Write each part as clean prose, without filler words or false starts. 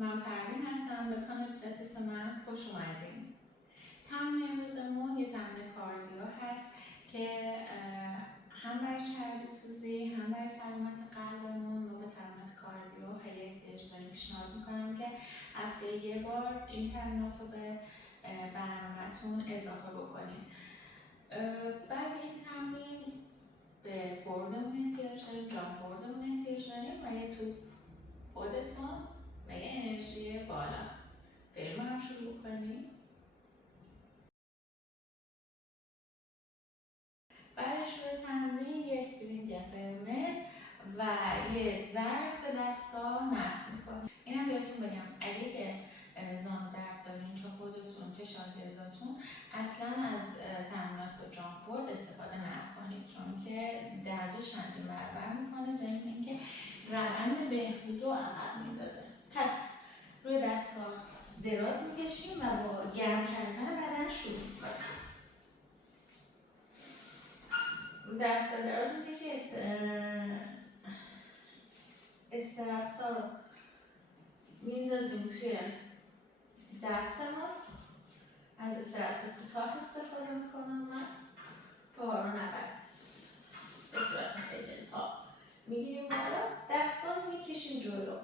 من پروین هستم. به کانال پیلاتس من خوش اومدین. تمرین امروزمون یه تمرین کاردیو هست که هم برای چربی سوزی هم برای سلامت قلبمون و به تمرینات کاردیو خیلی احتیاج داریم. پیشنهاد میکنم که هفته یه بار این تمرینات رو به برنامه‌تون اضافه بکنین. برای این تمرین به بردمون احتیاج داریم، جامپ بردمون احتیاج داریم و یه توپ خودتون و یه انرژی بالا. بریم هم شروع بکنیم. برای شروع تمرین یه اسپرینت قرمز و یه ضرب به دستگاه نصب میکنیم. اینم بهتون بگم اگه که زانو درد دارین چه خودتون چه شاگرداتون اصلا از تمرینات با جامپ بورد استفاده نکنید، چون که درد شدید برابر میکنه، ضمن اینکه روند بهبود رو عقب میندازه. پس روی دستگاه دراز میکشیم و با گرم کردن بدن شروع میکنیم. رو دستگاه دراز میکشی، استرپس ها رو میندازیم توی دستمون. از استرپس کوتاه استفاده میکنم من. پا رو نبرد به صورت خیلی تا میگیریم بالا، دستگاه رو میکشیم جلو.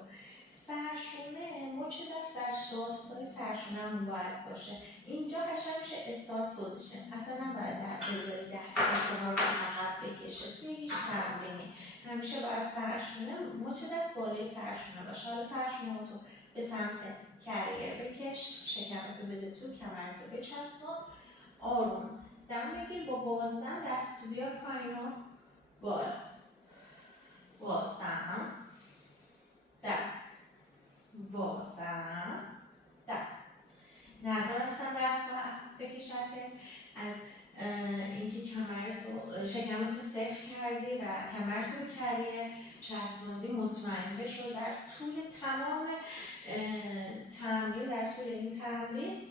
سرشونه، مچ دست در راستای سرشونه‌مون باید باشه. اینجا قشنگ میشه استارت پوزیشن. اصلا نباید بذاری دستگاه شما رو عقب بکشه توی هیچ تمرینی. همیشه باید سرشونه، مچ دست بالای سرشونه باشه. حالا سرشونه تو به سمت کریر بکش، شکمتو بده تو، کمرتو بچسبون، آروم دم بگیر. با بازدم دست تو بیار پایین و بالا. بازدم، دم، بازدم، دم. نظر هستم دست بکشت از اینکه کمرتو شکمتو صفر کردی و کمرتو به کریر چسبوندی. مطمئن بشو در طول تمام تمرین، در طول این تمرین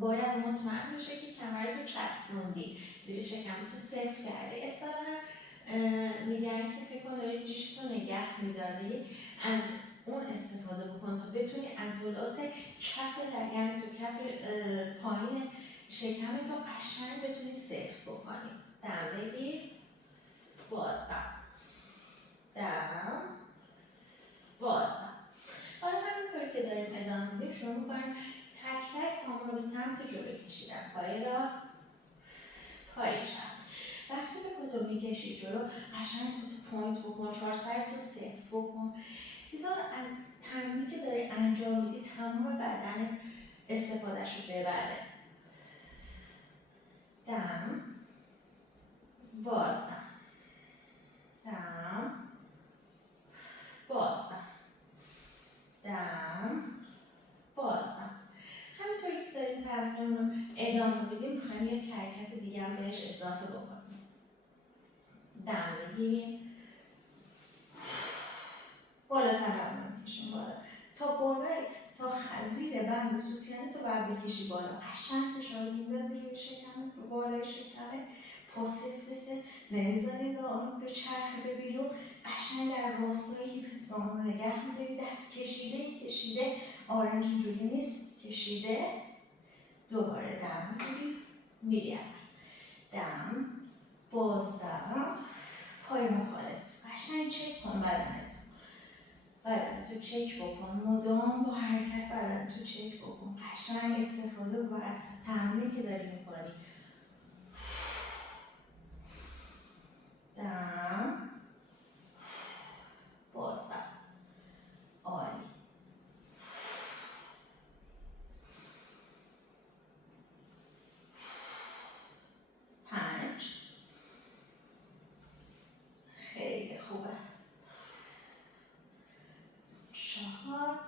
باید مطمئن بشه که کمرتو چسبوندی، زیر شکمتو صفر کردی. اصطلاحاً میگن که فکر کن داری جیشتو نگه میداری، از اون استفاده بکن تا بتونی عضلات کف لگن تو، کف پایین شکمتو قشنگ بتونی سفت بکنی. دم بگیر، بازدم، دم، بازدم. حالا همینطور که داریم ادامه میدیم شروع میکنیم تک تک پامون رو به سمت جلو کشیدن. پای راست، پای چپ. وقتی که پاتو میکشی جلو قشنگ پاتو پوینت بکن، چهار سرتو صفر بکن. بذار از تمرینی که داری انجام میدی تمام بدن استفادهشو ببره. دم، بازدم، دم، بازدم، دم، بازدم. همینطوری که داریم تمرین رو ادامه میدیم میخوایم یک حرکت دیگه هم بهش اضافه بکنیم. دم میگیریم، بالا تنم میکشیم بالا تا بالای، تا خزیر بند سوتیانه تو باید بکشی بالا. قشنگ فشار میندازی روی شکمت، رو بالای شکمت. پا سفت نمیذاری زانو به چرخ به بیرون. قشنگ در راستای هیپت زانو نگه میداری. دست کشیده آرنج اینجوری نیست، کشیده. دوباره دم میگیری، میری دم، بازدم، پای مخالف. قشنگ چک کن بدنتو چک بکن، مدام با حرکت بدنتو چک بکن. قشنگ استفاده ببر از تمرینی که داری میکنی. دم، بازدم، عالی. پنج، خیلی خوبه. چهار،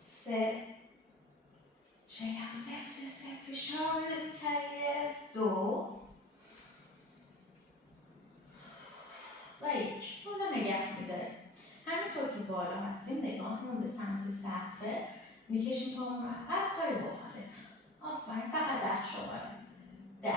سه، شکم سفت فشار بده به کریر. دو و یک. بالا نگه میداره. همینطور که بالا هستیم نگاهمون به سمت سقفه، میکشیم پامون رو عقب، پای مخالف. آفرین. فقط 10 شماره. 10،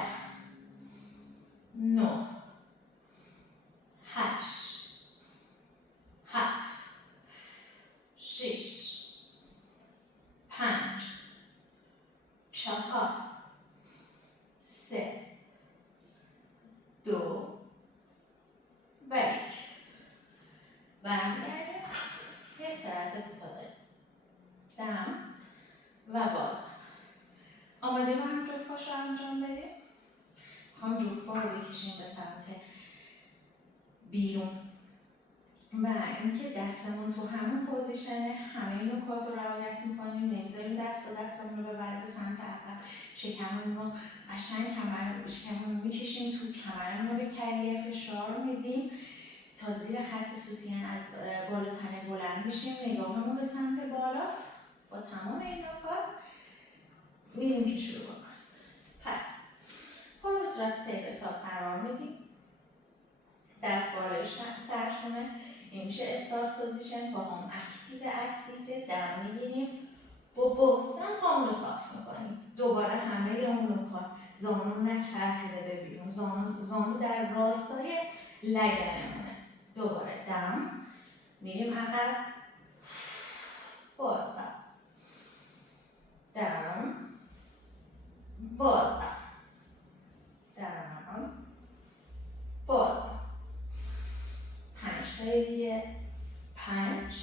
جفا رو بکشیم به سمت بیرون و اینکه دستمون تو همون پوزیشنه، همه نکات رو رعایت میکنیم، نمیذاریم دستمون رو ببره به سمت عقب، شکممون رو قشنگ شکممون رو میکشیم تو، کمرمون رو به کریه فشار میدیم تا زیر خط سوتین از بالا تنه بلند میشیم، نگاهمون به سمت بالاست. با تمام این نکات میریم که شروع بکنیم. پس پا رو صورت تیبل تاپ قرار میدیم، دست بالای سرشونه، این میشه استارت پوزیشن، پاهام اکتیو دم میگیریم، با بازدم پاهم رو صاف میکنیم. دوباره همه اون نکات، زانو نچرخیده به بیرون، زانو در راستای لگنمونه. دوباره دم میریم عقب، بازدم، دم، بازدم، دم، بازدم. 5 تا دیگه، 5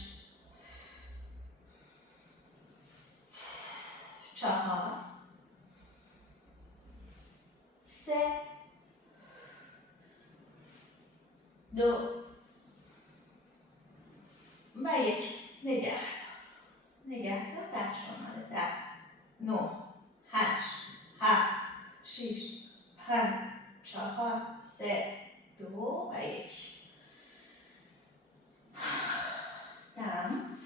4 3 2 و 1. نگهدار 10 شماره 10 9 8 7 6 5 4 3 2 و 1. دم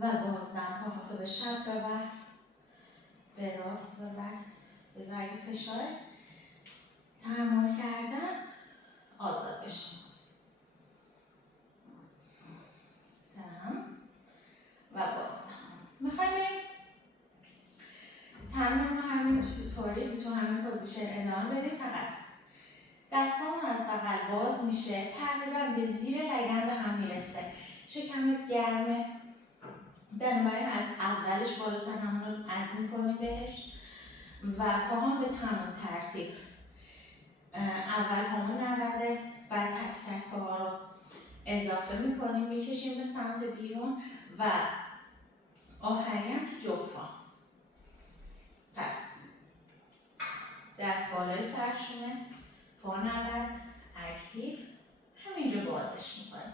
و بازدم پاهاتو به چپ ببر، به راست ببر، بذار اگه فشار تحمل کردن آزاد بشیم. دم و بازدم. میخوایم تمرینمون رو همینطوری تو همین پوزیشن ادامه بدیم، فقط دستامون از بغل باز میشه، تقریبا به زیر لگن به هم میرسه، شکمت گرمه، بنابراین از اولش بالا تنمون رو اد میکنیم بهش و پاهام به همون ترتیب اول پامون نورده، بعد تک تک پاها رو اضافه میکنیم، میکشیم به سمت بیرون و آخری هم که جفا. پس دست بالای سرشونه، پا نورد، اکتیو، همینجا بازش میکنیم.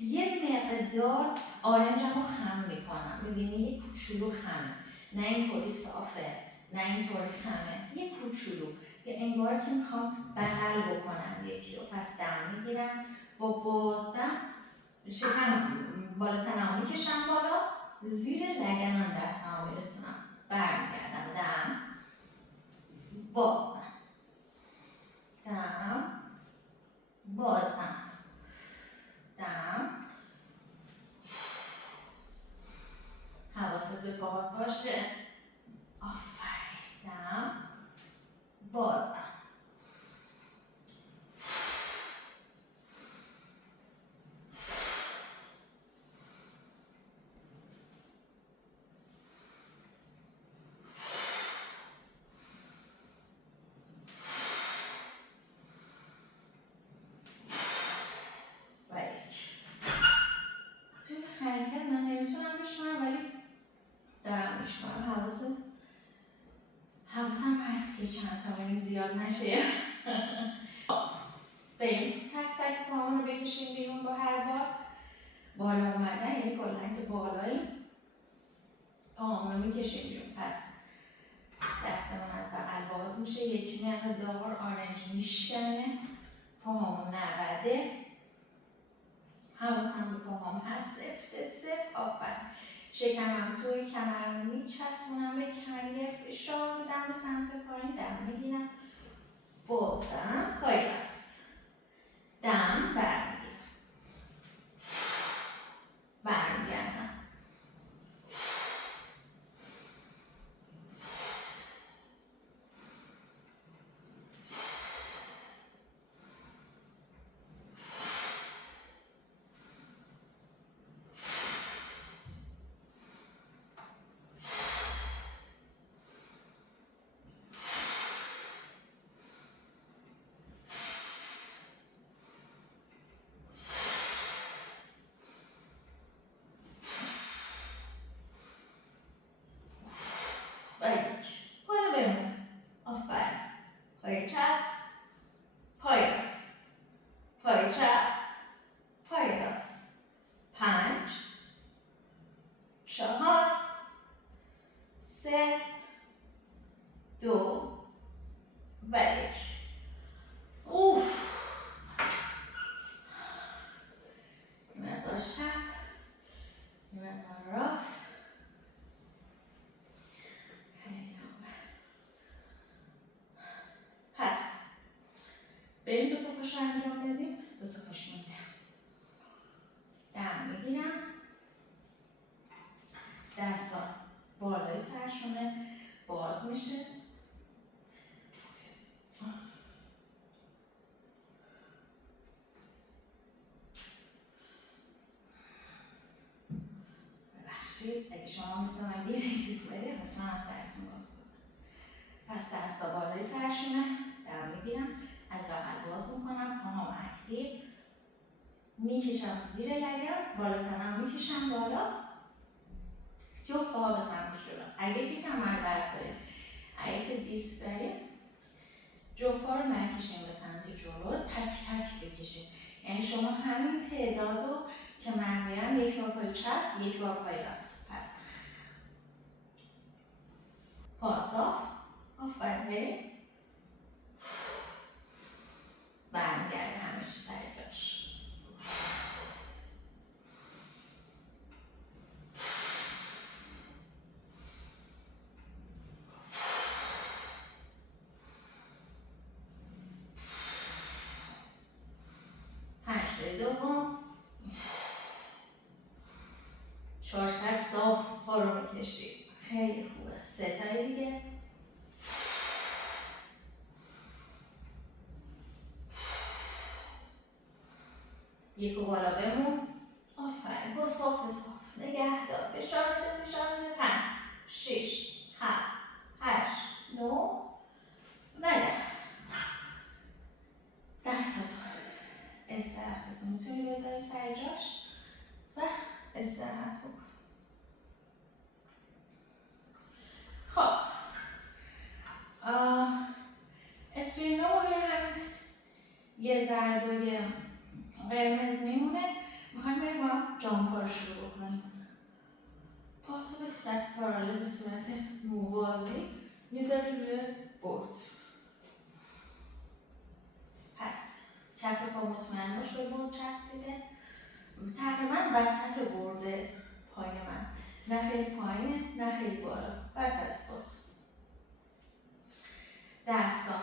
یه مقدار آرنجم رو خم میکنم، ببینید یه کوچولو خمه، نه اینطوری صافه، نه اینطوری خمه، یه کوچولو، یه انگار که میخوام بغل بکنم یکی رو. پس دم میگیرم، با بازدم شکم بالا تنم میکشم بالا، زیر لگنم دستم رو میرسونم، برمیگردم، دم، بازدم، دم، بازدم، دم. حواست به پاهات باشه. آفرین. دم، بازدم. و 1. توی حرکت من نمیتونم بشمارم ولی دارم میشمارم. حواسم هست که چند تا بریم زیاد نشه. بریم تک تک پاهامون رو بکشیم بیرون با هر بار. بالا اومدن یعنی کلا که بالاییم، پاهامون رو میکشیم بیرون. پس دستمون از بغل باز میشه، یک مقدار آرنج میشکنه، پاهامون نرده، حواسم به پاهام هست، سفت آفرین. شکمم توی کمرم میچسبونم به کریه، فشار میدم به سمت پایین، دم میگیرم، بازدم، پای بس، دم، برمیگردم، پای چپ، پای راست، پای چپ، پای راست. 5 4 3 2 و 1. اوف. یه مقدار چپ، یه مقدار راست. خیلی خوبه. پس بریم 2 تا پاشو انجام بدیم. 2 تا پاش مونده. دم میگیرم، دستا بالای سرشونه باز میشه. ببخشید اگه شما مثل من یه چیز دارید حتما از سرتون باز کنید. پس دستا بالای سرشونه، دم میگیرم، از بغل باز میکنم، پاهام اکتیو، میکشم زیر لگن، بالا تنم میکشم بالا، جفت پاها به سمت جلو. اگه که کمر درد دارید، اگه که دیسک دارید، جفت پا رو نکشیم به سمت جلو، تک تک بکشید. یعنی شما همین تعداد رو که من میرم، یک بار پای چپ، یک بار پای راست. پس پا صاف، آفرین، برمیگرده همه چی سر جاش. دوم 4 سر صاف پا رو میکشید. خیلی خوبه. 3 تای دیگه. یکو بالا بمون. آفرین. با صاف نگه دار. فشار بده. 5 6 7 8 9 و 10. دستتون میتونی بذاری سر جاش و استراحت بکن. خب اسپرینت رو روی همین یه زرد و یه قرمز میمونه. میخوایم بریم با جامپا رو شروع بکنیم. پاهاتو به صورت پارالل، به صورت موازی میذاری روی بورد. پس کف پا مطمئن باش به بورد چسبیده، تقریبا وسط بورد پای من، نه خیلی پایینه نه خیلی بالا، وسط بورد. دستان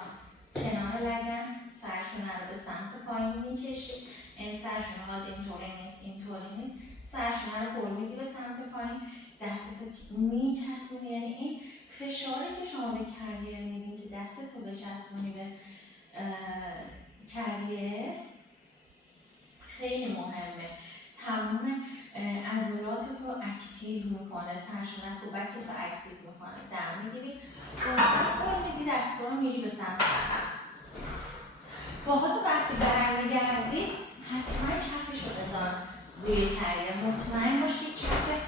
کنار لگن، سرشونه رو به سمت پایین میکشید. این سرشونه ها اینطوری نیست، اینطوری نیست. سرشونه رو پر میدی به سمت پایین، دستتو میچسبونی. یعنی این فشاری که شما به کریر میدین که دستتو بچسبونی به کریر خیلی مهمه. تمام عضلاتتو اکتیو میکنه، سرشونه تو بکتو اکتیو میکنه. دم میگیری، پر میدی، دستا رو میری به سمت عقب. پاهاتو وقتی برمیگردی حتما کفشو بذار روی کریر. مطمئن باش که کف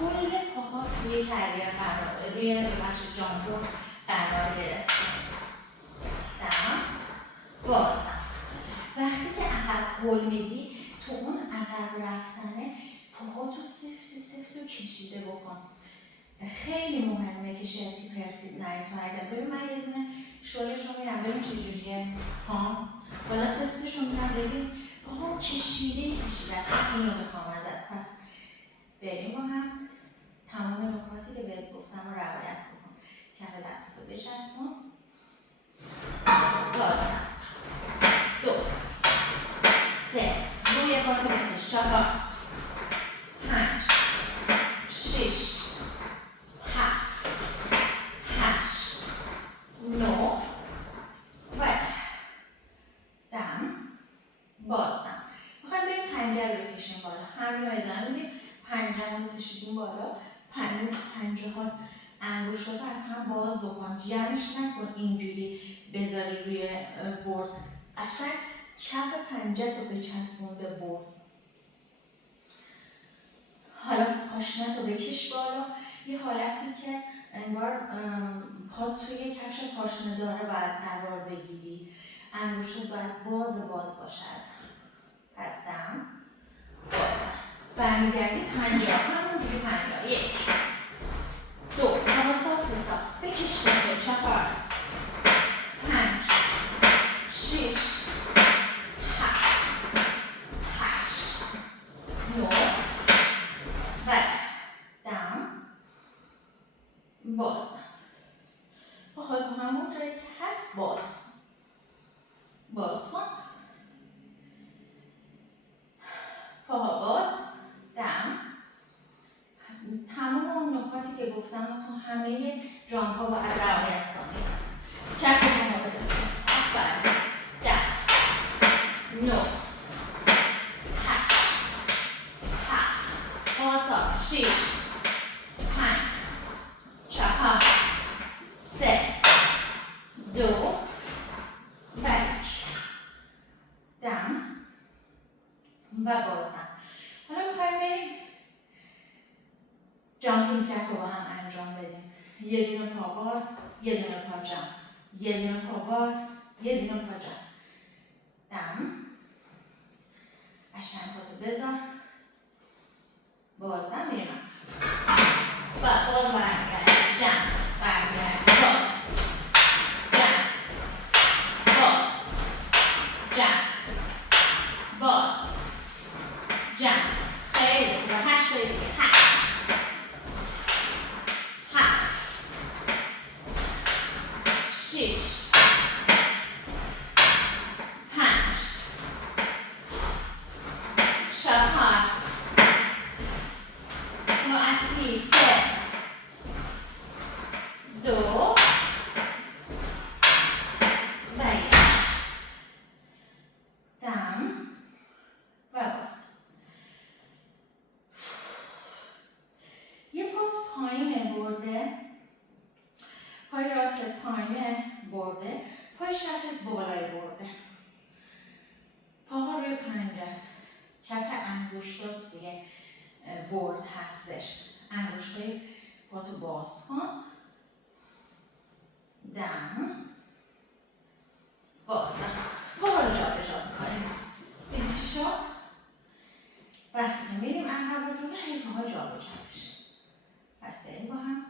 کل پاهات روی کریر قرار، روی بخش جامبو قرار گرفته. دم بازم. وقتی که عقب هل میدی، تو اون عقب رفتنه پاهاتو سفت و کشیده بکن. خیلی مهمه که شرطی پرتی نری تو حرکت. ببین من یه دونه شلش رو میرم، ببین چجوریه پام بالا سفتش رو میرم، ببین پاهم کشیده است. اینو بخوام ازت. پس بریم با هم تمام نکاتی که بهت گفتم رو رعایت بکن. کف دستتو بچسبون. بازم 2 3 روی پاتو بکش. 4 5 6 7 8 9 و دم بازم. میخوایم بریم پنجه رو بکشیم بالا. همین رو ادامه میدیم. پنجه رو کشیدیم بالا. پنجه ها انگشتاتو از هم باز بکن. جمعش نکن اینجوری بذاری روی بورد. قشنگ کف پنجه تو بچسبون به بورد. حالا پاشنه تو بکش بالا. یه حالتی که انگار پا توی کفش پاشنه داره باید قرار بگیری. انگشت باید باز باشه از هم. پس دم بازم. برمیگردی 50 همونجوری 50. 1 2 هوا صاف بکش به تو. 4 5 6 7 8 9 و دم بازم. پاها تو همون جایی که هست باز کن. پاها باز دم. تمام اون نکاتی که گفتم تو همه جامپ ها باید رعایت کنید. کف پاها برسید. آفرین. 10 9 8 7 پاها 6 5 4 3 2 و 1 دم و بازدم. حالا میخوایم بریم جامپینگ جک رو با هم انجام بدیم. یه دونه پا باز، یه دونه پا جمپ، یه دونه پا باز، یه دونه پا جمپ. دم قشنگ پاتو بذار. بازدم میریم و باز برمیگردیم. جمپ برمیگردیم. باز جمپ باز جمپ باز جمپ. خیلی خوبه. 8 تا دیگه. 8 7 6 5 4 ما اکتیو 3 2 و 1 دم و باز. یه پات پایین برده، پای راست پایین برده، پای چپت بالای برده. پاها روی پنجه است. کف انگشتات روی برد هستش. انگشتای پاتو باز کن. دم بازدم. پاها رو جا به جا میکنیم. دیدی چی شد؟ وقتی که میریم عقب و جلو هی پاها جا به جا بشه. پس بریم با هم.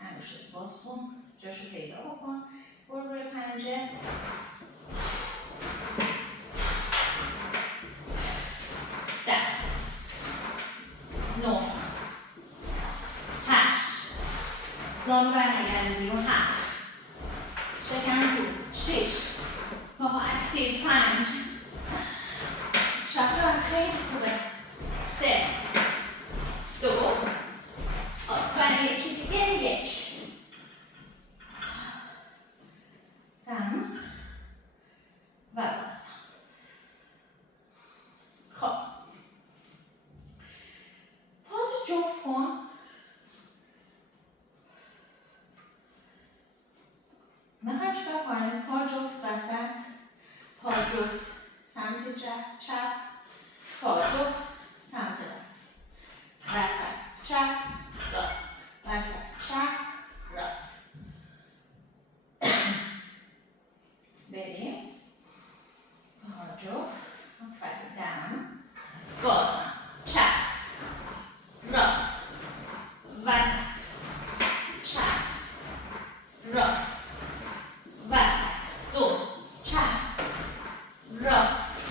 انگشتت باز کن. جاشو پیدا بکن. برو روی پنجه. 10 9 8 زانو برنگرده بیرون. 7 شکم تو. 6 پاها اکتیو. 5 چپ خیلی خوبه. 3 2 آفرین. یکی دیگه. 1 دم و بازدم. خب پاتو جفت کن. میخوایم چیکار کنیم؟ پا جفت وسط، پا جفت سمت چپ، پا جفت سمت راست، وسط چپ راست، وسط چپ راست. بریم پا جفت. آفرین. دم بازم. چپ راست وسط چپ راست وسط. 2 چپ راست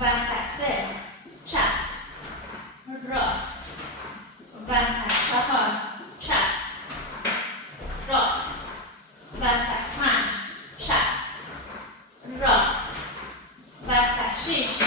وسط. 3 چپ راست وسط. 4 چپ راست وسط. 5 چپ راست وسط. 6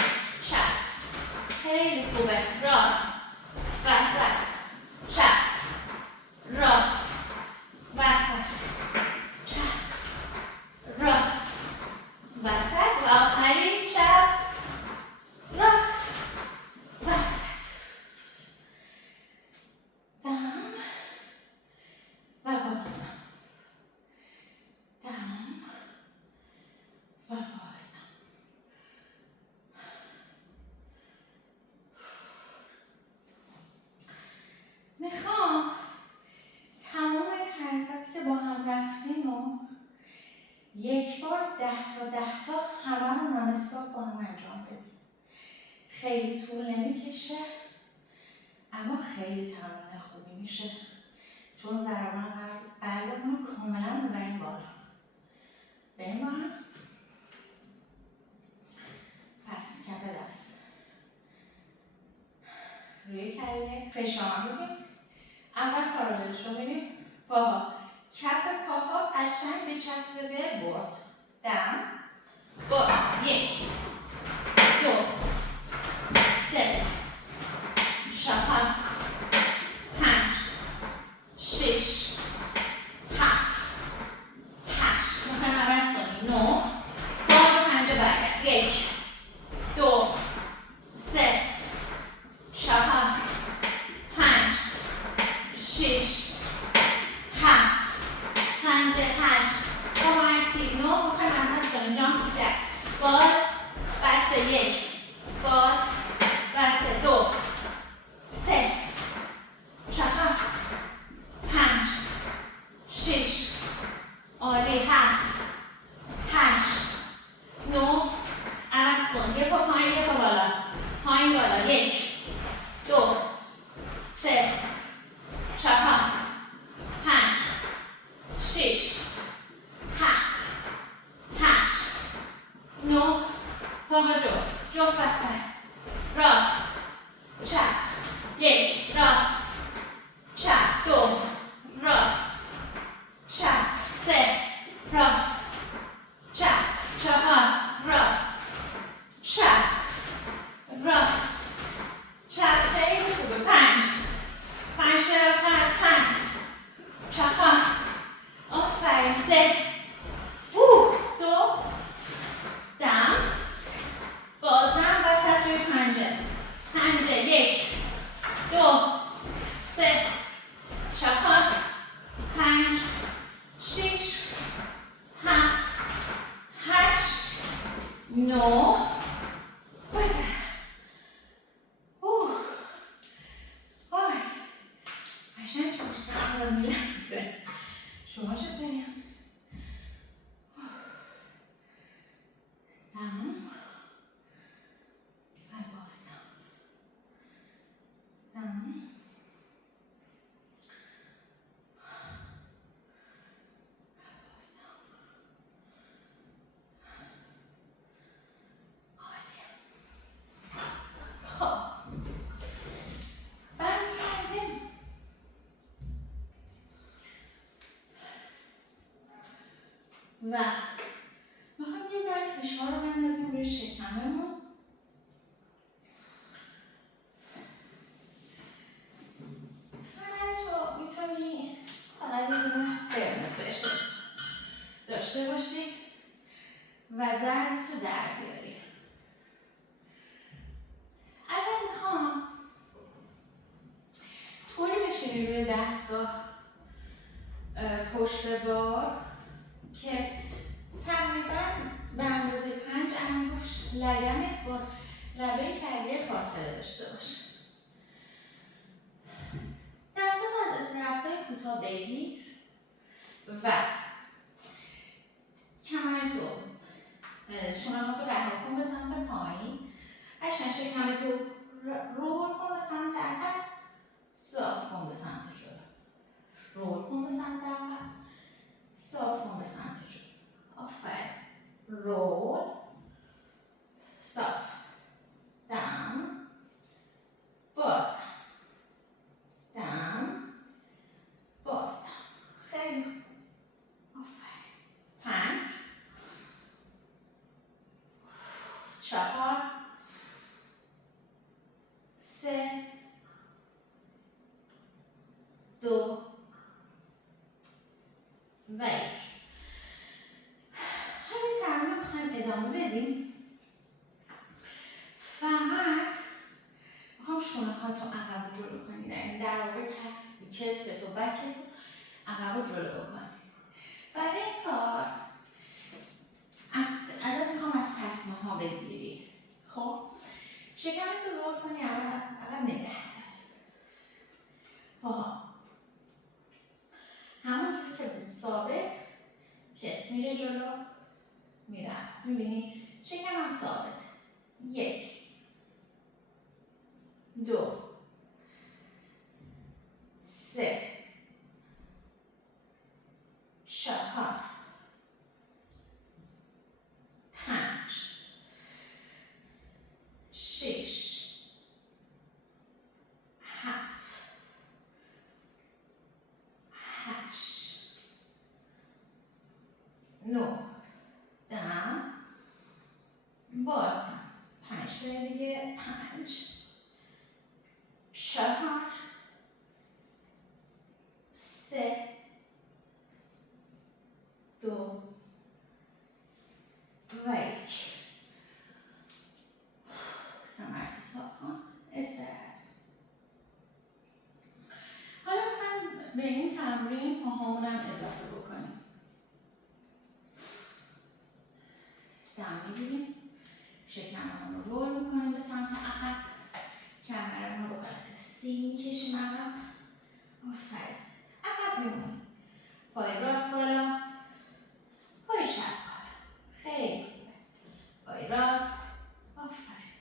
یک بار 10 تا همه رو نان استاپ با هم انجام بدیم. خیلی طول نمیکشه اما خیلی تمرین خوبی میشه چون ضربان قلبمون رو کاملا میبریم بالا. بریم با هم. پس کف دست روی کلیه فشار میدیم. اول پاراللش رو میدیم. پاها کف پاها قشنگ بچسبه به بورد. دم باز. 1 2 3 4 5 6 7 8 میخوایم عوض کنیم. 9 بار پنجه برگرد. 1 2 3 4 5 6 7 5 8 با اکتیو. 9 میخوایم عوض کنیم. جامپ جک. باز بسته. 1 باز بسته. 2 3 4 5 6 عالی. 7 8 9 عوض کن. یه پا پایین یه پا بالا. پایین بالا. 1 2 3 4 5 6 7 8 9 پاها جفت وسط. راست چپ. 1 راست چپ. 2 راست چپ. 3 راست چپ. 4 راست چپ راست چپ. خیلی خوبه. 5 5 4 آفرین. 3 2 دم بازم وسط روی پنجه. 1 2 3 4 5 6 7 8 9 آی قشنگ پشتم رو میلرزه. شما چطورین؟ دم و بازدم. دم بازدم. عالیه. خب برمیگردیم و میخوایم یه ذره فشار رو بندازیم روی شکممون. فقط تو میتونی فقط یه دونه قرمز داشته باشی و زرد تو در بیاری. ازت میخوام طوری بشینی روی دستگاه پشت بار که تقریبا به اندازه 5 انگشت لگمت با لبه کلیه فاصله داشته باشه. دستات از استرپس‌های کوتاه بگیر و کمرتو شونه‌هاتو رها کن به سمت پایین. قشنگ شکمتو رول کن به سمت عقب. صاف کن به سمت جلو. رول کن به سمت عقب. صاف کن به سمت جلو. آفرین. رول صاف. دم باز. دم باز. خیلی خوب. آفرین. 5 4 3 2 و 1. همین تمرین رو میخوایم ادامه بدیم. فقط میخوام شونه هاتو عقب و جلو کنی. یعنی در واقع کتفت و بکت رو عقب و جلو بکنی. برای این کار ازت میخوام از تسمه ها بگیری. خب شکمت رو رول کنی عقب نگه داری. پاها همونجوری که بود ثابت. کتف میره جلو. میرم. میبینی شکمم ثابت. 1 2 3 4 5 6 7 8 9 دم بازم 5 تا دیگه 5 4 3 2 و 1 کمرتو صاف کن استراحت. حالا میخوایم به این تمرین پاهامونم اضافه بکنیم. دم میگیریم شکممون رو رول میکنیم به سمت عقب، کمرمون رو به حالت سی میکشیم عقب. آفرین. عقب میمونیم. پای راست بالا، پای چپ بالا. خیلی خوبه. پای راست، آفرین.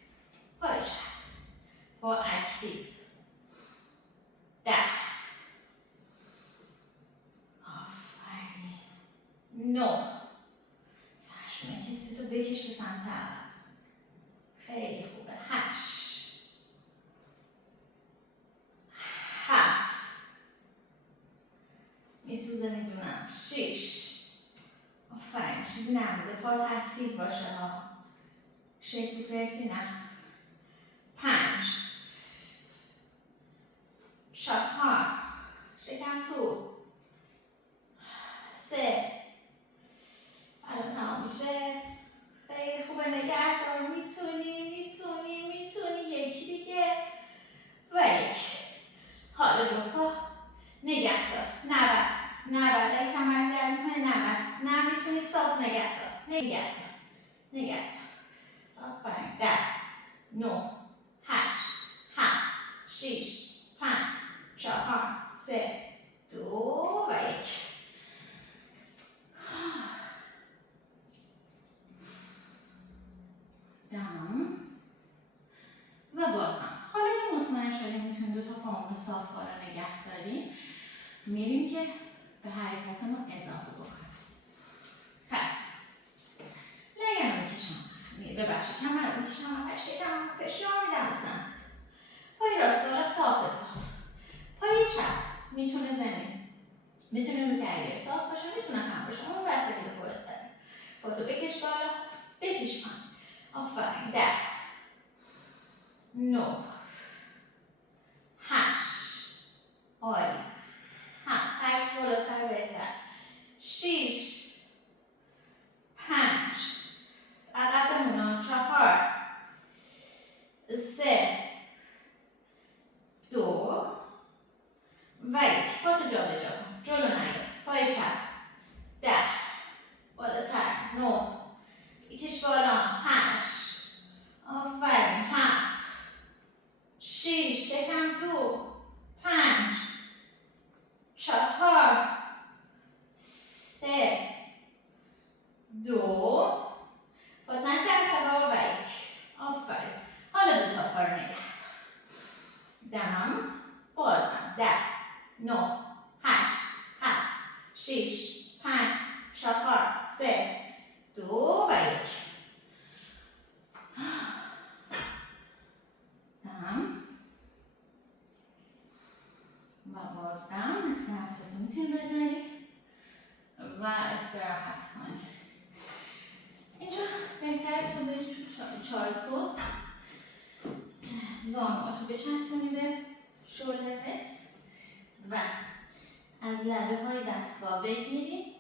پای چپ. پا اکتیو. 10 آفرین. 9 سرشونه کتفتو بکش به سمت عقب. خیلی خوبه. 8 7 میسوزه میدونم. 6 آفرین. چیزی نمونده. پاس اکتیو باشه ها. شیطی پرتی نه. 5 4 شکم تو. 3 الان تمام میشه. خیلی خوبه. نگه دار. میتونی. یکی دیگه و 1. حالا جفت نگه دار. 90 اگه کمر در میکنه 90. نه میتونی صاف نگه دار. نگه دار. آفرین. 10 9 8 7 6 5 4 3 2 و 1. دم و بازم. حالا که مطمئن شدیم میتونیم 2 تا پامون رو صاف بالا نگه داریم، میریم که به حرکتمون اضافه بکنیم. پس لگن رو میکشم ببخشید کمر رو میکشم عقب، شکمم رو فشار میدم به سمت. پای راست بالا صاف. پای چپ میتونه زمین، میتونه رو گریه صاف باشه، میتونه هم باشه، اون بستگی به خودت داره. پاتو بکش بالا، بکش پایین. آفرین. 10 9 8 عالی. 7 بالاتر بهتر. 6 5 عقب بمونا. 4 3 2 و 1. پاتو جا به جا کن. جلو نیا. پای چپ. 10 بالاتر. 9 بکش بالا. 8 آفرین. 7 6 شکم تو. 5 4 3 2 پات نکرد هوا و 1. آفرین. حالا 2 تا پا رو نگه دار. دم بازم. 10 9 8 7 6 5 4 3 2 و 1. دم و بازدم. مثل نفستون میتونید بذارید و استراحت کنید. اینجا بهتره تو برید تو چارت پوز، زانوهاتو بچسبونی به شولدر رست و از لبه های دستگاه بگیری.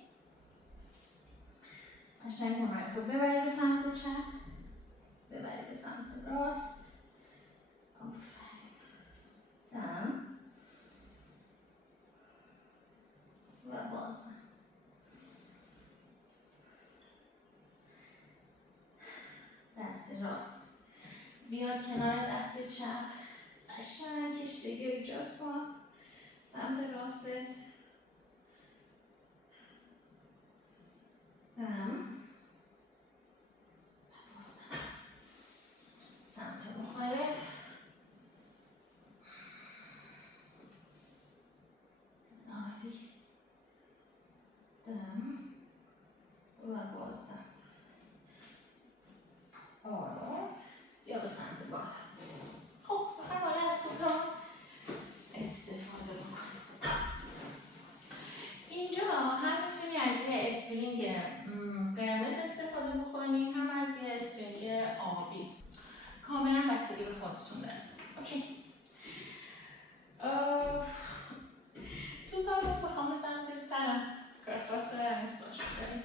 قشنگ کمرتو ببری به سمت چپ، ببری به سمت راست. آفرین. دم و بازم. دست راست بیاد کنار دست چپ، قشنگ کشیدگی رو ایجاد کن سمت راستت. دم به سمت بالا. خب بخوایم حالا از توپ استفاده بکنیم. اینجا هم میتونی از یه اسپرینگ قرمز استفاده بکنی، هم از یه اسپرینگ آبی. کاملا بستگی به خودتون داره. اوکی. توپم رو بخوام بزنم زیر سرم، کار خاصی نیست باش بکنیم.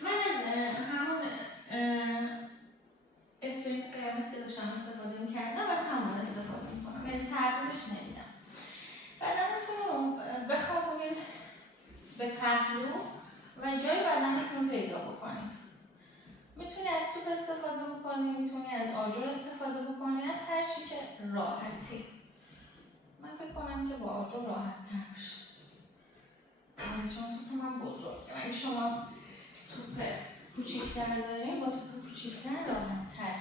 من از همون اسپرینگ قرمز که داشتم استفاده میکردم از همون استفاده میکنم، یعنی تغییرش نمیدم. بدنتون رو بخوابونید به پهلو و جای بدنتون رو پیدا بکنید. میتونی از توپ استفاده بکنی، میتونی از آجر استفاده بکنی، از هر چی که راحتی. من فکر کنم که با آجر راحت تر باشه. چون توپ من بزرگه. اگه شما توپ کوچیک‌تر دارین، با توپ کوچیک‌تر راحت تر.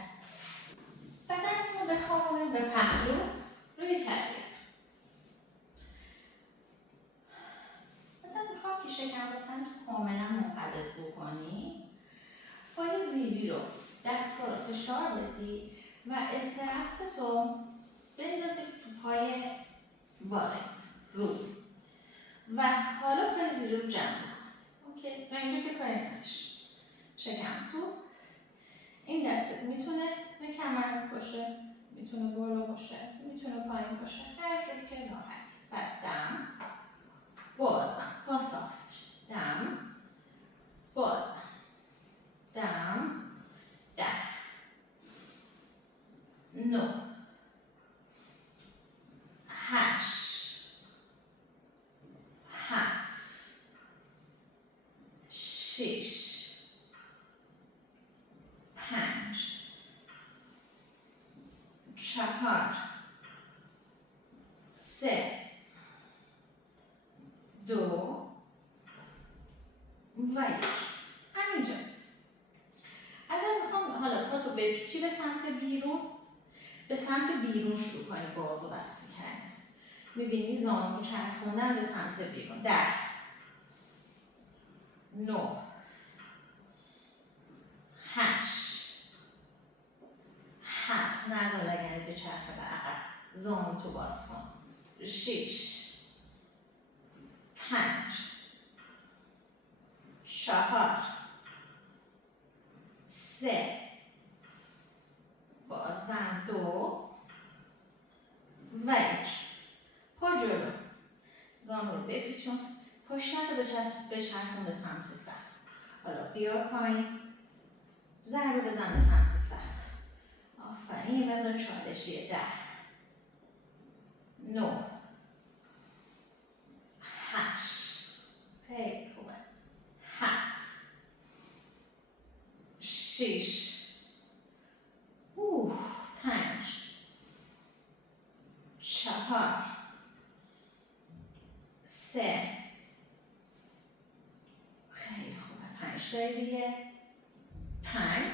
بدنتون رو بخوابونید به پهلو روی کله. مثلا میخوام که شکم به سمت کاملا منقبض بکنی، پای زیری رو دستگاه رو فشار بدی و استرپس رو بندازی تو پای وارد رو و حالا پای زیری رو جمع کن. اوکی؟ تا اینجا که کاری نداشت. شکم تو. این دستت میتونه به کمرت باشه، میتونه بالا باشه، میتونه پایین باشه، هر جور که راحت. پس دم، بازدم، پا صاف. دم، بازدم، دم، 10 9 8 7 6 5 4 3 2 و 1. همینجا ازت میخوام حالا پاتو بپیچی به سمت بیرون، به سمت بیرون شروع کنی بازو بسته کردن. میبینی زانو چرخوندن به سمت بیرون. 10 9 8 7 نذار لگنت به چرخه به عقب، زانو تو باز کن. 6 5 4 3 بازم 2 و 1. پا جلو، زانو رو بپیچون، پشتت رو بچرخون به سمت سقف. حالا بیار پایین، ضربه بزن به سمت سقف. آفرین. یه مقدار چالشیه. 10 9 8 خیلی خوبه. 7 6 5 4 3 خیلی خوبه. 5 تای دیگه. 5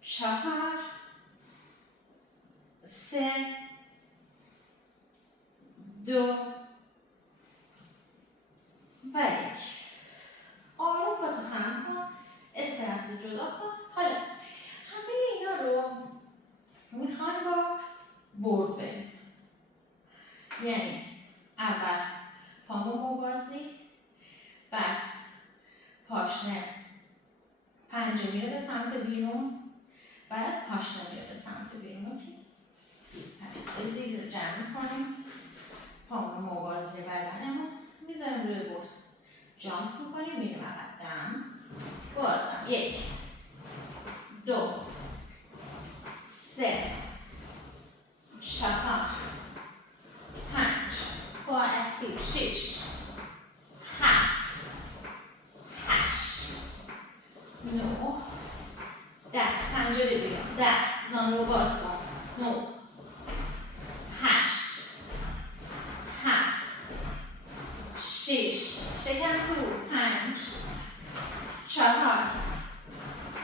4 3 2 و 1. آروم پاتو خم کن، استرپس رو جدا کن. حالا همه اینا رو میخوان با برد بریم. یعنی اول پامو موازی، بعد پاشنه پنجه میره به سمت بیرون، بعد پاشنه میره به سمت بیرون. اوکی؟ پس زیر رو جمع میکنیم، پامو موازی بدنمون میذاریم روی برد، جامپ میکنیم، میریم عقب. دم، بازم. 1 2 3 4 5 پا اکتیو. 6 7 8 9 10. پنجه بگیرم. 10 زانو رو باز کن. 9 8 7 6 شکم تو. 5 4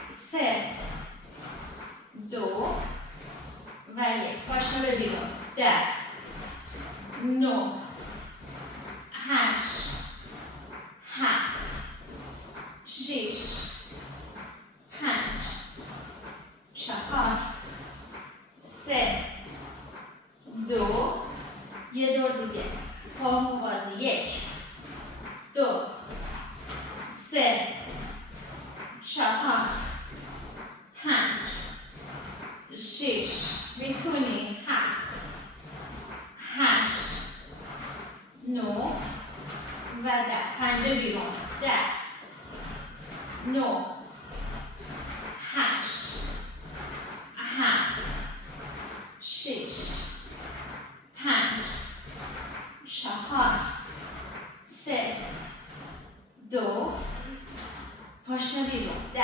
3 2 و 1. پاشنه به بیرون. 10 9 8 7 6 5 10 9 8 7 6 5 4 3 2 پاشنه بیرون 10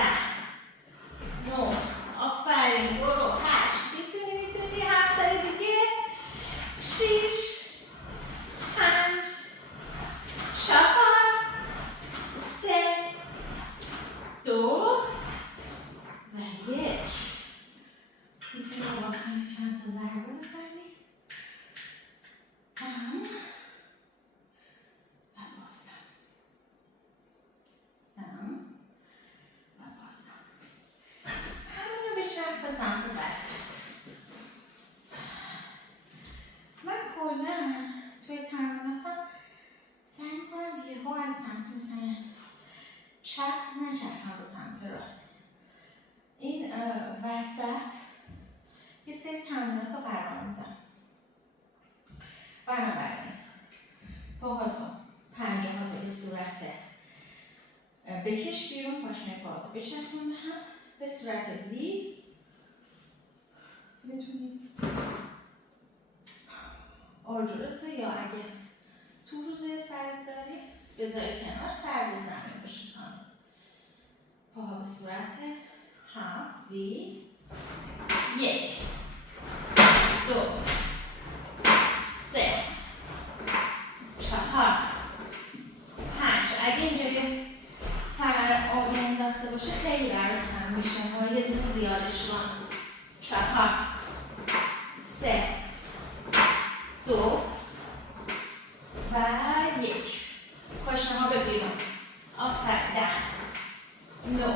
9 آفرین برو 8 میتونی 7 تا دیگه 6 5 4 3 2 و 1 میتونی با باسن چند تا ضربه بزنی هم و بازم هم و بازم همینو به چرخ بزن به وسط من کلا توی تمریناتم سعی میکنم یهو از سمت مثلا چپ نچرخم به سمت راست این وسط یه سری تمرینات رو قرار میدم بنابراین پاهاتو پنجه‌هاتو به صورت بکش بیرون پاشنه پاهاتو بچسبون هم به صورت وی میتونی آجرتو یا اگه تو روزه سرت داری بذاری کنار سر به زمین بشکنی پاها به صورت هم وی 1 2 3 4 5 اگه اینجوری کمر آبی انداخته باشه خیلی برات کم میشه ها یه دونه زیادش رو 4 3 2 و 1 پاشنه ها به بیرون آفرین 10 9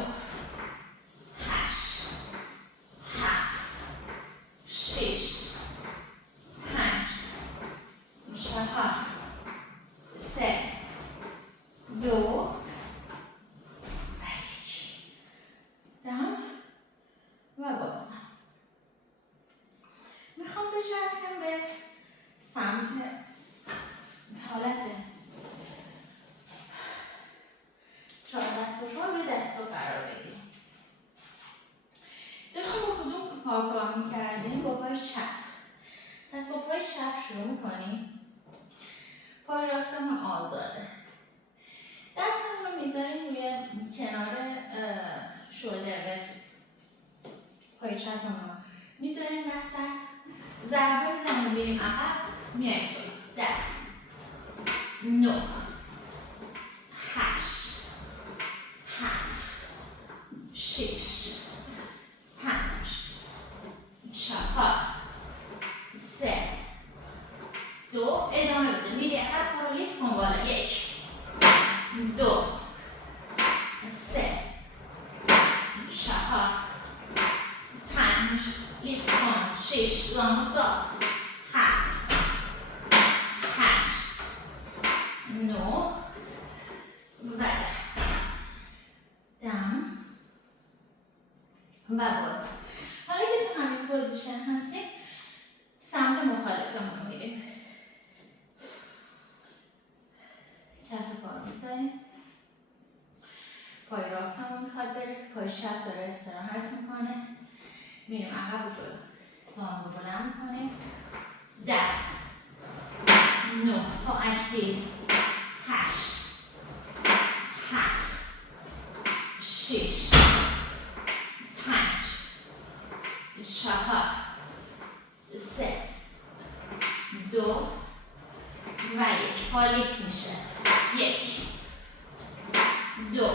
8 7 6 5 4 3 2 و 1 دم و بازم میخوام بچرخم به سمت حالت 4 دست و پا روی دست قرار بگیریم داشتیم با کدوم پا کار میکردیم با پای چپ پس با پای چپ شروع میکنیم پای راستمون آزاده دستمون رو میذاریم روی کنار شولدر رست پای چپمون میذاریم وسط ضربه میزنیم بریم عقب میایم جلو 10 9 8 7 6 5 4 3 2 ادامه بده میری عقب رو لیفت کن بالا 1 2 3 4 5 لیفت کن 6 راموسا 7 8 9 و دم و بازم حالا که تو همین پوزیشن هستیم سمت مخالفمون میریم کف پا میذاریم پای راستمون میخواد بره پای چپ داره استراحت میکنه میریم عقب و جلو زانو رو بلند میکنیم 10 9 پا اکتیو 8 7 6 5 4 3 2 و 1 پا لیفت میشه 1 2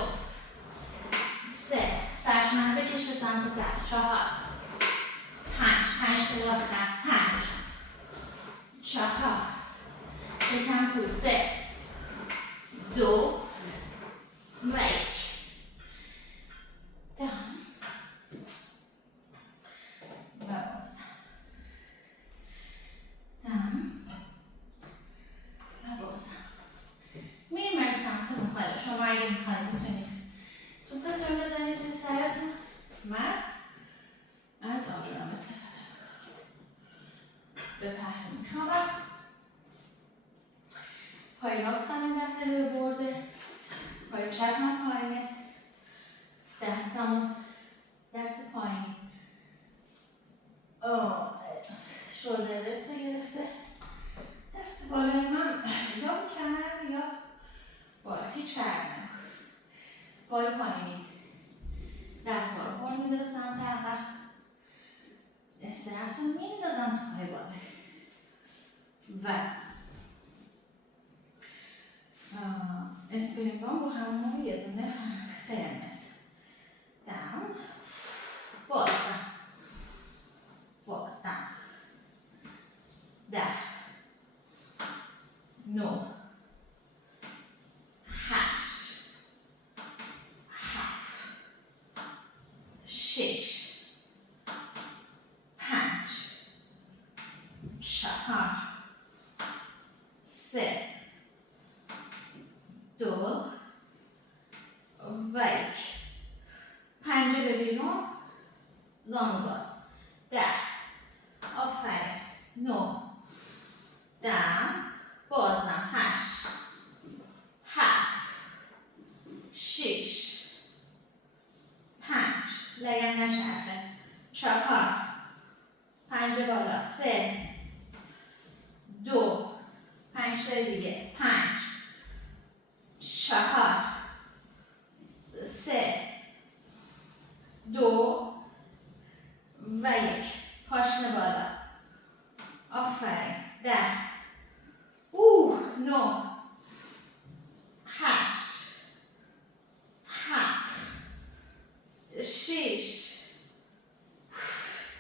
3 سرشونه رو بکش به سمت سقف 4 5 تا آخر 5 4 شکم تو 3 2 و 1 دم و بازم دم و بازم میریم برای سمت مخالف شما اگه میخواید میتونید توفتون بزنید زیر سرتون من از آجرام استفاده به پهلو میخوابم پای راستم این دفعه روی برده پای چپم پایینه، دست پایینی شولدر رست رو گرفته، دست بالای من یا به کمرم یا بالا، هیچ فرق نمیکنه. پای پایینی دست ها رو پر میده به سمت عقب، استرپس رو میندازم تو پای بالا و اسپرینگام رو همون یه دونه قرمز دم، بازدم 10 9 8 7 6 5 4 3 2 و 1. پنجه به بیرون، زانو باز 10 آفرین 9 دم بازدم 8 7 6 5 لگن نچرخه 4 پنجه بالا 3 2 5 تا دیگه 5 4 3 2 و 1. پاشنه بالا آفرین 10 9 8 7 6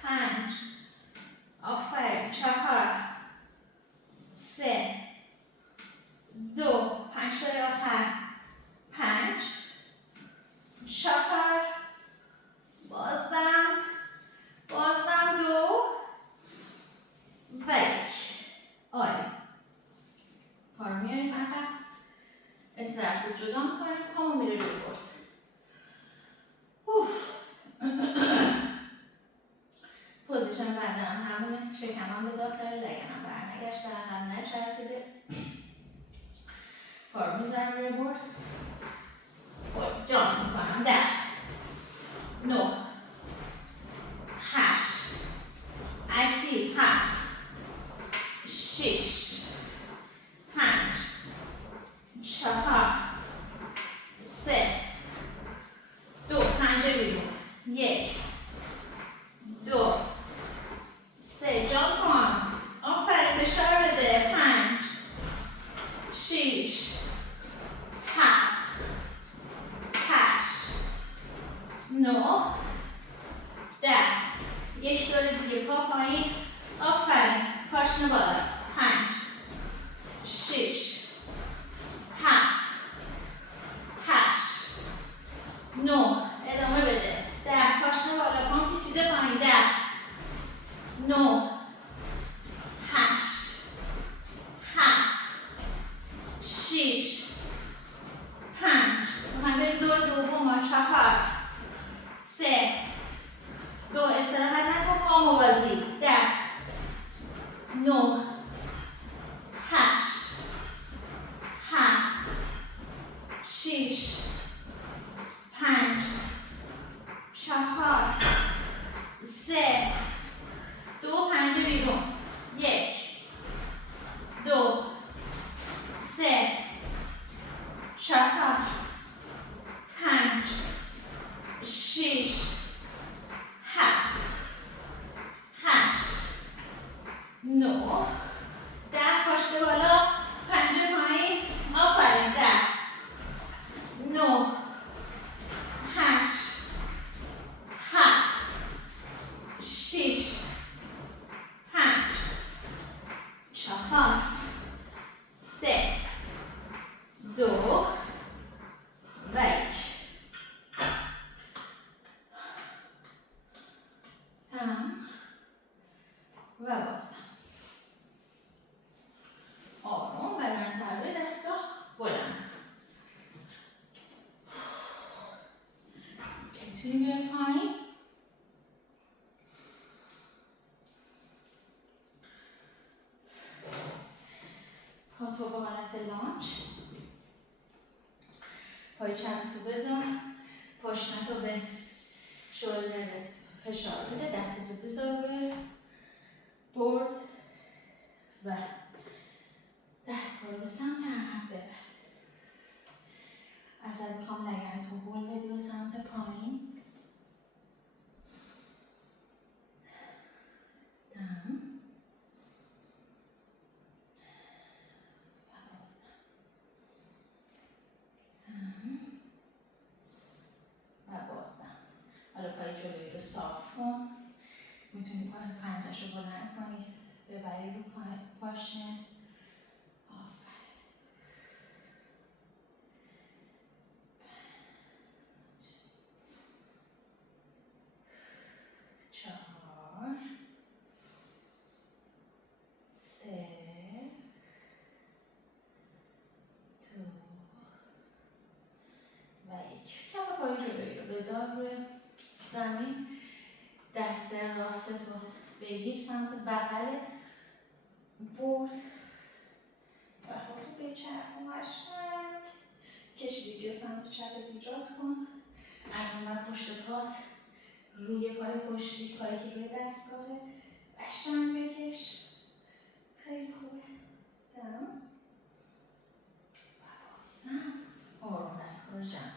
5 آفرین 4 3 2 5 تا آخر 5 4 بازدم 2 و 1. عالی. پا رو میاریم عقب، استرپس رو جدا میکنیم، پامو میره روی برد. پوزیشن بدنم همونه، شکمم به داخل، لگنم برنگشته، عقب نچرخیده. پا رو میزنم روی برد، جامپ میکنم 10 9 8 اکتیو 7 6 5 4 3 2 پنجه بیرون 1 2 3 جامپ کن آفرین فشار بده 5 6 7 8 9 10. یک دور دیگه پا پایین آفرین پاشنه بالا 5 6 7 8 9 ادامه بده 10 پاشنه بالا پام پیچیده پایین 10 9 8 7 6 5 میخوایم بریم دور دوم 4 3 2 استراحت نکن پا موازی 10 9 8 7 6 5 4 3 2 پنجه بیرون 1 2 3 4 5 6 7 8 9 10 پاشته بالا پنجه پایین آفرین 10 9 8 7 6 5 4 3 2 و 1. تمام و بازم آروم بدن تبه دستا بلند میتونی بیای پایین پاتو به حالت لانچ پای چپتو بذار، پاشنتو به شولدر فشار بده، دستتو بذار روی برد و دست رو به سمت عقب ببر. ازت میخوام لگنتو هل بدی به سمت پایین. دم و بازدم، دم و بازدم. حالا پای جلویی رو صاف کن. میتونی پای پنجه‌ش رو بلند کنی، ببری رو پاشنه. آفرین. 4 3 2 و 1. کف پای جلویی رو بذار روی زمین. دست راستتو بگیر سمت بغل برد و خودتو بچرخون قشنگ. کشیدگی سمت چپت ایجاد کن. از اون پشت پات روی پای پشتی، پایی که روی دستگاهه، قشنگ بکش. خیلی خوبه. دم و بازدم. آروم دستگاه رو جمع.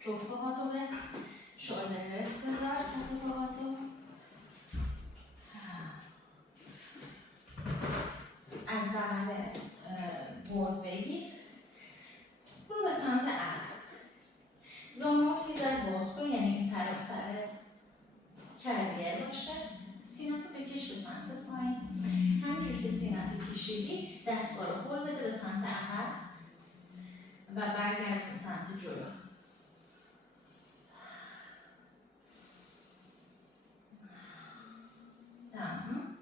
جفت پاهاتو به شولدر رست بذار. کف پاهاتو از بغل برد بگیر، برو به سمت عقب. زانوات یه باز کن، یعنی این سر و سر کریه باشه. سینه‌تو بکش به سمت پایین. همینجوری که سینه‌تو کشیدی، دستگاه رو هل بده به سمت عقب و برگرد به سمت جلو. دم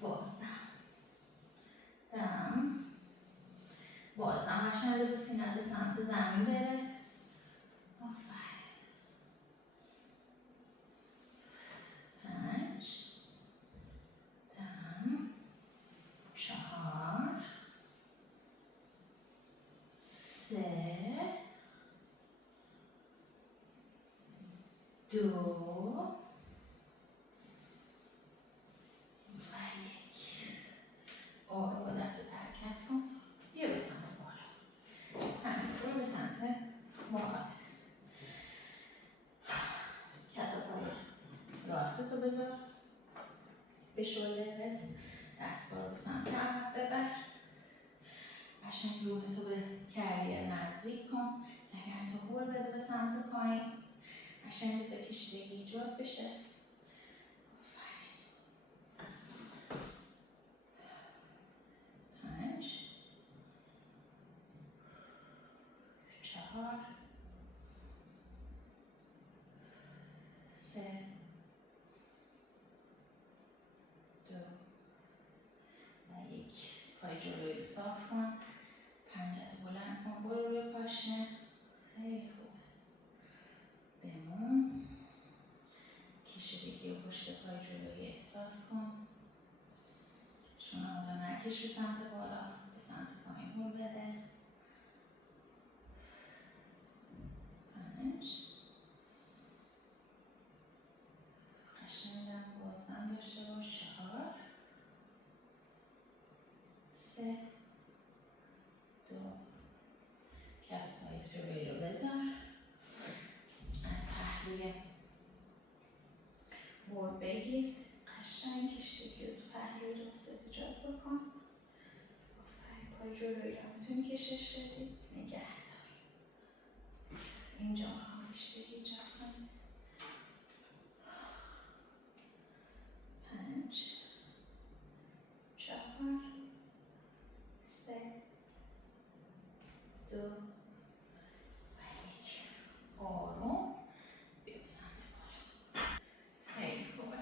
بازدم، دم بازدم. قشنگ بذار سینه‌ت به سمت زمین بره. آفرین. 5 دم 4 3 2 و 1. آروم با دست حرکت کن. بیا به سمت بالا. همینطور به سمت مخالف. کف پای راستتو بذار به شولدر رس. دستگاه رو به سمت عقب ببر. قشنگ روحتو به کریر نزدیک کن. لگنتو هل بده به سمت پایین. قشنگ بذار کشیدگی ایجاد بشه. آفرین. 5 4 3 2 و 1. پای جلویی رو صاف کن. پنجه‌تو بلند کن. برو روی پاشنه. خیلی خوبه. بمون. کشیدگی و پشت پای جلویی احساس کن. شونه‌هاتو نکش به سمت بالا، به سمت پایین هل بده. 5 قشنگ دم بازدم داشته باش. 4 3 2 کف پای جلویی رو بذار. از پهلوی برد بگیر. قشنگ کشیدگی رو تو پهلوی راست ایجاد بکن. آفرین. پای جلویی رو میتونی کشش بدی. نگه دار. اینجا میخوام کشیدگی ایجاد کنی. 5 4 3 2 و 1. آروم بیا به سمت بالا. خیلی خوبه.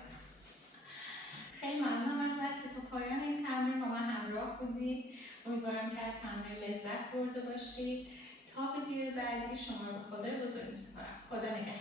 خیلی ممنونم ازت که تو پایان این تمرین با من همراه بودی. امیدوارم که از تمرین لذت برده باشی. تا ویدیو بعدی شما رو به خدای بزرگ می‌سپارم. خدا نگهدار.